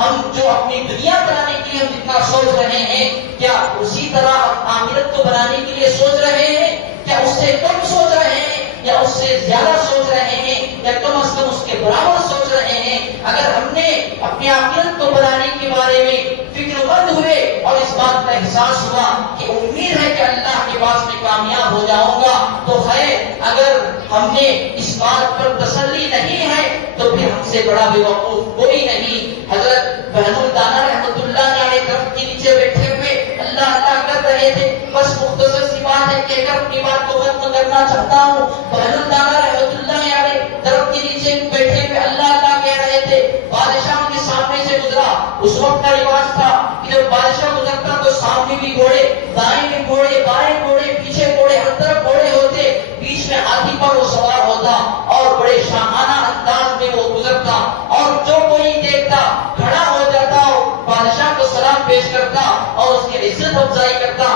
ہم جو اپنی دنیا بنانے کے لیے ہم جتنا سوچ رہے ہیں، کیا اسی طرح ہم آخرت کو بنانے کے لیے سوچ رہے ہیں؟ کیا اس سے کم سوچ رہے ہیں یا اس سے زیادہ سوچ رہے ہیں یا کم از کم اس کے برابر سوچ رہے ہیں؟ اگر ہم نے اپنی آخرت کو بنانے کے بارے میں فکر مند ہوئے اور اس بات کا احساس ہوا کہ امید ہے کہ اللہ کے پاس میں کامیاب ہو جاؤں گا تو خیر، اگر ہم نے اس بات پر تسلی نہیں ہے تو پھر ہم سے بڑا بیوقوف کوئی نہیں۔ حضرت بہن الدانا رحمۃ اللہ علیہ درخت کے نیچے بیٹھے ہوئے اللہ اللہ کر رہے تھے۔ بس مختصر سی بات ہے کہ کر اپنی بات کو ختم کرنا چاہتا ہوں۔ بہن الدانا رحمۃ اللہ علیہ درخت کے نیچے بیٹھے ہوئے اللہ اللہ کہہ رہے تھے۔ بادشاہ کے سامنے سے گزرا۔ اس وقت کا رواج تھا کہ جب بادشاہ گزرتا تو سامنے بھی گھوڑے، دائیں بھی گھوڑے، بائیں گھوڑے، پیچھے گھوڑے، ہر طرف گھوڑے ہوتے، بیچ میں ہاتھی پر وہ سوار ہوتا اور بڑے شاہانہ انداز میں وہ گزرتا، اور جو کوئی دیکھتا کھڑا ہو جاتا اور بادشاہ کو سلام پیش کرتا اور اس کی عزت افزائی کرتا۔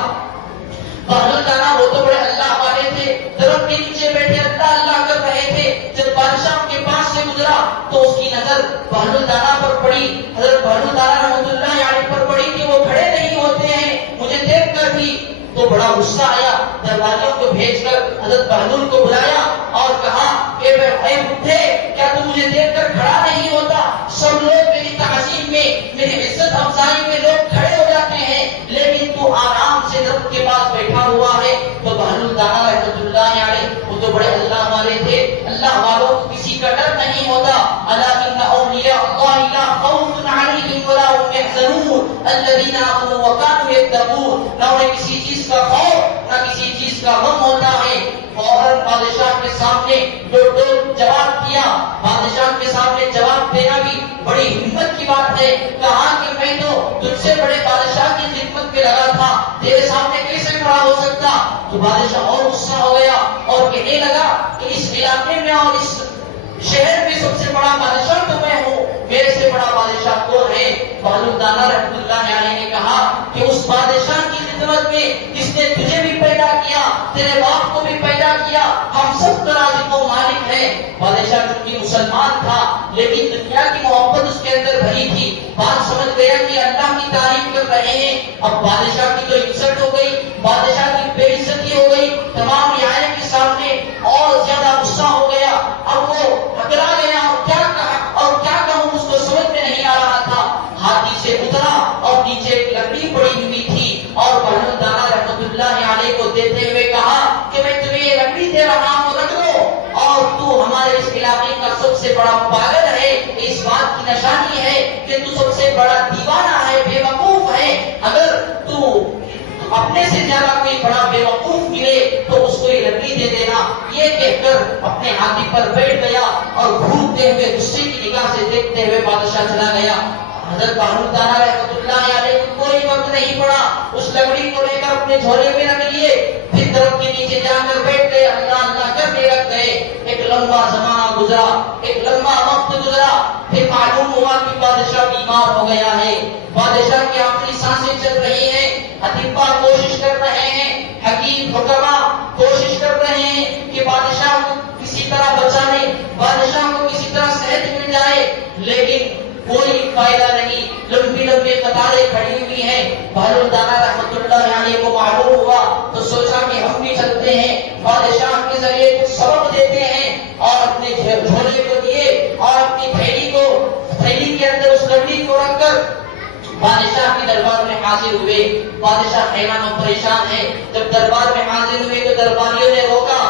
بہن دانا وہ تو بڑے اللہ والے تھے، درخت کے نیچے بیٹھے اللہ اللہ کر رہے تھے۔ جب بادشاہ کے پاس سے گزرا تو اس کی نظر بہن دانا پر پڑی، حضرت بہن دانا رحمۃ اللہ علیہ پر پڑی کہ وہ کھڑے نہیں ہوتے ہیں مجھے دیکھ کر بھی۔ تو بڑا غصہ آیا، درباریوں کو بھیج کر حضرت بہلول کو بلایا اور کہا کہ اے بڈھے، کیا تم مجھے دیکھ کر کھڑا نہیں ہوتا؟ سب لوگ میری تعظیم میں، میری عزت افزائی میں لوگ کھڑے ہو جاتے ہیں، لیکن تو آرام سے درخت کے پاس بیٹھا ہوا ہے۔ تو بہلول دانا رحمۃ اللہ علیہ وہ تو بڑے اللہ والے تھے، اللہ والوں کو کسی کا ڈر نہیں ہوتا۔ الا ان اولیاء اللہ لا خوف علیہم ولا هم يحزنون الذين آمنوا وكانوا يتقون۔ نہ انہیں کسی چیز کا خوف نہ کسی چیز کا غم ہوتا ہے۔ فوراً بادشاہ کے سامنے جواب دیا۔ بادشاہ کے سامنے جواب دینا بھی بڑی ہمت کی بات ہے۔ کہا کہ میں تو تجھ سے بڑے بادشاہ کی خدمت پہ لگا تھا، تیرے سامنے کیسے کھڑا ہو سکتا؟ تو بادشاہ اور غصہ ہو گیا اور کہنے لگا کہ اس علاقے میں اور اس شہر میں سب سے بڑا بادشاہ تو میں ہوں، میرے سے بڑا بادشاہ کون ہے؟ بہلول دانا رحمۃ اللہ علیہ نے کہا کہ اس بادشاہ کی خدمت میں جس نے تجھے بھی پیدا کیا، تیرے باپ کو بھی پیدا کیا، ہم سب کا رازق و مالک ہے۔ بادشاہ چونکہ مسلمان تھا لیکن دنیا کی محبت اس کے اندر بھری تھی، بات سمجھ گیا کہ اللہ کی تعریف کر رہے ہیں۔ اب بادشاہ کی تو عزت ہو گئی، بادشاہ کی بے عزتی ہو گئی، تمام رعایا کے سامنے اور زیادہ غصہ ہو گیا۔ اب وہ اکڑا گیا اور کیا کہوں اس کو سمجھ میں نہیں آ رہا تھا۔ ہاتھی سے اترا اور نیچے ایک لکڑی پڑی ہوئی تھی اور بہلول دانا رحمۃ اللہ علیہ کو دیتے ہوئے کہا کہ میں تمہیں یہ لکڑی دے رہا ہوں، رکھ لو، اور تو ہمارے اس علاقے کا سب سے بڑا پاگل ہے، اس بات کی نشانی ہے کہ تو سب سے بڑا دیوانہ ہے، بے وقوف ہے۔ اگر تو اپنے سے زیادہ کوئی بڑا بے وقوف ملے تو اس کو یہ لکڑی دے دینا۔ یہ کہہ کر اپنے ہاتھی پر بیٹھ گیا اور گھومتے ہوئے غصے کی نگاہ سے دیکھتے ہوئے بادشاہ چلا گیا۔ حضرت بہلول دانا رحمۃ اللہ علیہ کو کوئی وقت نہیں پڑا، اس لکڑی کو لے کر اپنے جھولے میں رکھ لیے، پھر درخت کے نیچے جا کر بیٹھ گئے، اللہ اللہ کرنے لگ گئے۔ ایک لمبا زمانہ گزرا، ایک لمبا وقت گزرا، پھر معلوم ہوا کہ بادشاہ بیمار ہو گیا ہے، بادشاہ کی آخری سانسیں چل رہی ہیں۔ اطباء کوشش کر رہے ہیں، حکیم حکما کوشش کر رہے ہیں کہ بادشاہ کو کسی طرح بچا لیں، بادشاہ کو کسی طرح صحت مل جائے، لیکن کوئی فائدہ نہیں۔ لمبی لمبی قطاریں کھڑی ہوئی ہیں۔ بہلول دانا رحمۃ اللہ علیہ کو معلوم ہوا تو سوچا کہ ہم بھی چلتے ہیں، بادشاہ کے ذریعے کچھ سبق دیتے ہیں، اور اپنے جھولے کو دیے اور اپنی تھیلی کے اندر اس لکڑی کو رکھ کر بادشاہ کے دربار میں حاضر ہوئے۔ بادشاہ حیران و پریشان ہے۔ جب دربار میں حاضر ہوئے تو درباریوں نے روکا۔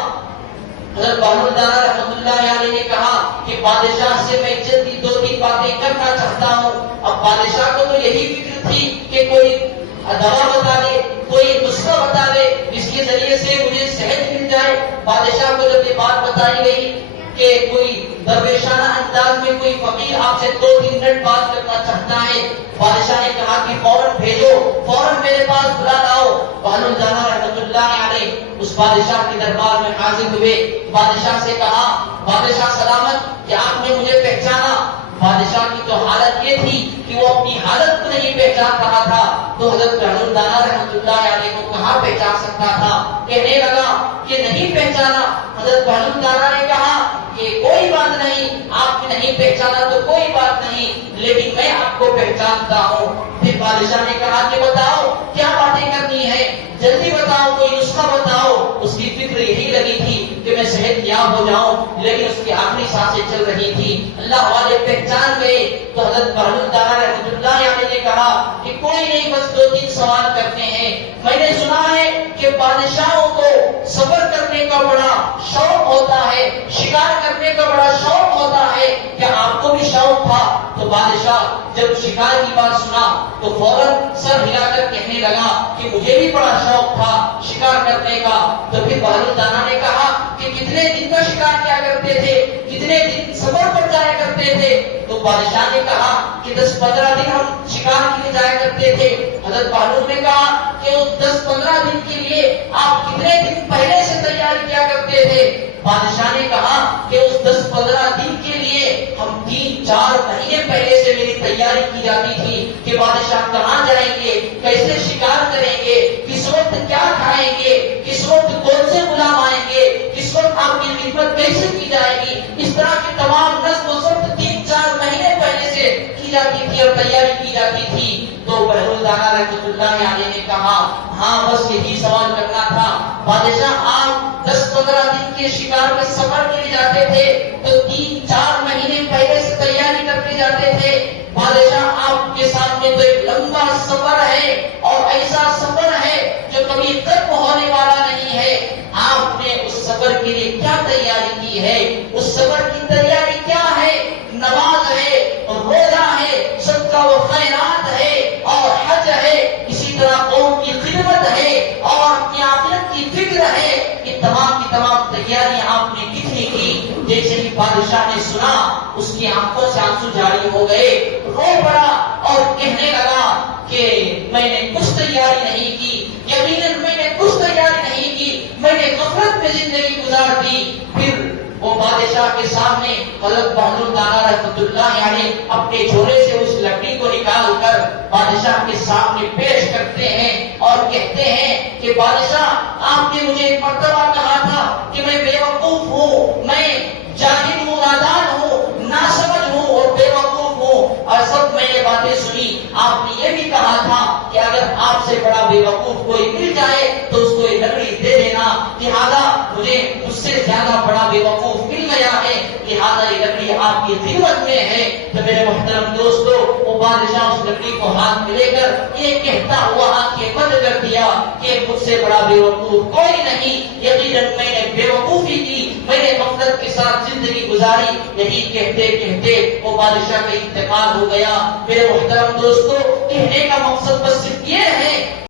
حضرت بہلول دانا رحمۃ اللہ علیہ نے کہا کہ بادشاہ سے میں جلدی دو تین باتیں کرنا چاہتا ہوں۔ اب بادشاہ کو تو یہی فکر تھی کہ کوئی دوا بتا دے، کوئی نسخہ بتا دے جس کے ذریعے سے مجھے صحت مل جائے۔ بادشاہ کو جب یہ بات بتائی گئی کہ کوئی درویشانہ انداز میں کوئی فقیر آپ سے 2-3 منٹ بات کرنا چاہتا ہے، بادشاہ نے کہا کہ فوراً بھیجو، فوراً میرے پاس بلا لاؤ۔ بہلول دانا رحمۃ اللہ علیہ اس بادشاہ کے دربار میں حاضر ہوئے۔ بادشاہ سے کہا، بادشاہ سلامت، کہ آپ نے مجھے پہچانا؟ بادشاہ کی تو حالت یہ تھی کہ وہ اپنی حالت کو نہیں پہچان رہا تھا، تو حضرت بہلول دانا رحمۃ اللہ علیہ کو کہاں پہچان سکتا تھا؟ کہنے لگا کہ نہیں پہچانا۔ حضرت بہلول دانا نے کہا کہ کوئی بات نہیں، آپ نے نہیں پہچانا تو کوئی بات نہیں، لیکن میں آپ کو پہچانتا ہوں۔ پھر بادشاہ نے کہا کہ بتاؤ کیا باتیں کرنی ہے، جلدی بتاؤ، کوئی نسخہ بتاؤ۔ اس کی فکر یہی لگی تھی کہ میں صحت یاب ہو جاؤں، لیکن اس کی آخری سانسیں چل رہی تھی۔ اللہ والے پہچان گئے تو حضرت بہلول دانا رحمۃ اللہ علیہ نے کہا کہ کوئی نہیں، بس 2-3 سوال کرتے ہیں۔ میں نے سنا ہے کہ بادشاہوں کو سفر کرنے کا بڑا شوق ہوتا ہے، شکار کرنے کا بڑا شوق ہوتا ہے، کیا آپ کو بھی شوق تھا؟ تو بادشاہ جب شکار کی بات سنا تو فوراً سر ہلا کر کہنے لگا کہ مجھے بھی بڑا شوق تھا شکار کرنے کا۔ تو پھر بہلول دانا نے کہا کہ کتنے دن کا شکار کیا کرتے تھے، کتنے دن سفر پر جایا کرتے تھے؟ تو بادشاہ نے کہا کہ 10-15 دن ہم شکار کے لیے جایا کرتے تھے۔ حضرت بہلول نے کہا کہ اس 10-15 دن کے لیے آپ کتنے دن پہلے سے تیاری کیا کرتے تھے؟ بادشاہ نے کہا کہ اس 10-15 دن کے لیے ہم 3-4 مہینے پہلے سے میری تیاری کی جاتی تھی کہ بادشاہ کہاں جائیں گے، کیسے شکار کریں گے، کس وقت کیا کھائیں گے، کس وقت کون سے غلام آئیں گے، کس وقت آپ کی خدمت کیسے کی جائے گی۔ اس طرح کی تمام نظم و ضبط 3-4 مہینے پہلے سے کی جاتی تھی اور تیاری کی جاتی تھی۔ تو بہلول دانا رحمۃ اللہ علیہ نے کہا ہاں بس یہی سوال کرنا تھا۔ بادشاہ آپ 10-15 دن کے شکار میں سفر کے لیے جاتے تھے تو 3-4 مہینے پہلے سے تیاری کرتے جاتے تھے۔ بادشاہ آپ کے سامنے تو ایک لمبا سفر ہے اور ایسا سفر ہے جو کبھی ختم ہونے والا نہیں ہے۔ آپ نے اس سفر کے لیے کیا تیاری کی ہے؟ اس سفر کی تیاری کیا ہے؟ نماز ہے، روزہ ہے، صدقہ و خیرات ہے اور حج ہے، اسی طرح قوم کی خدمت ہے اور اپنی آخرت کی فکر ہے۔ یہ تمام کی تمام تیاری آپ نے کتنی کی؟ جیسے ہی بادشاہ نے سنا اس کی آنکھوں سے آنسو جاری ہو گئے، رو پڑا اور کہنے لگا کہ میں نے کچھ تیاری نہیں کی، یقیناً میں نے کچھ تیاری نہیں کی، میں نے غفلت میں زندگی گزار دی۔ پھر وہ بادشاہ کے سامنے حضرت بہلول دانا رحمۃ اللہ علیہ اپنے جھولے سے اس لکڑی کو نکال کر بادشاہ کے سامنے پیش کرتے ہیں اور کہتے ہیں کہ بادشاہ آپ نے مجھے ایک مرتبہ کہا تھا کہ میں بیوقوف ہوں، میں جاہل ہوں، نادان ہوں، ناسمجھ ہوں اور بیوقوف ہوں، اور سب میں نے باتیں سنی۔ آپ نے یہ بھی کہا تھا کہ اگر آپ سے بڑا بیوقوف کوئی مل جائے تو اس کو یہ لکڑی دے دینا، لہذا مجھ سے زیادہ بڑا بیوقوف مل گیا ہے، لہذا یہ لکڑی آپ کی خدمت میں ہے۔ تو میرے محترم دوستو، وہ بادشاہ اس لکڑی کو ہاتھ میں لے کر یہ کہتا ہوا آنکھیں بند کر دیا کہ مجھ سے بڑا بیوقوف کوئی نہیں، یقیناً میں نے بیوقوفی کی، میں نے غفلت کے ساتھ زندگی گزاری۔ یہی کہتے کہتے وہ بادشاہ کا انتقال ہو گیا۔ میرے محترم دوستو، کہنے کا مقصد بس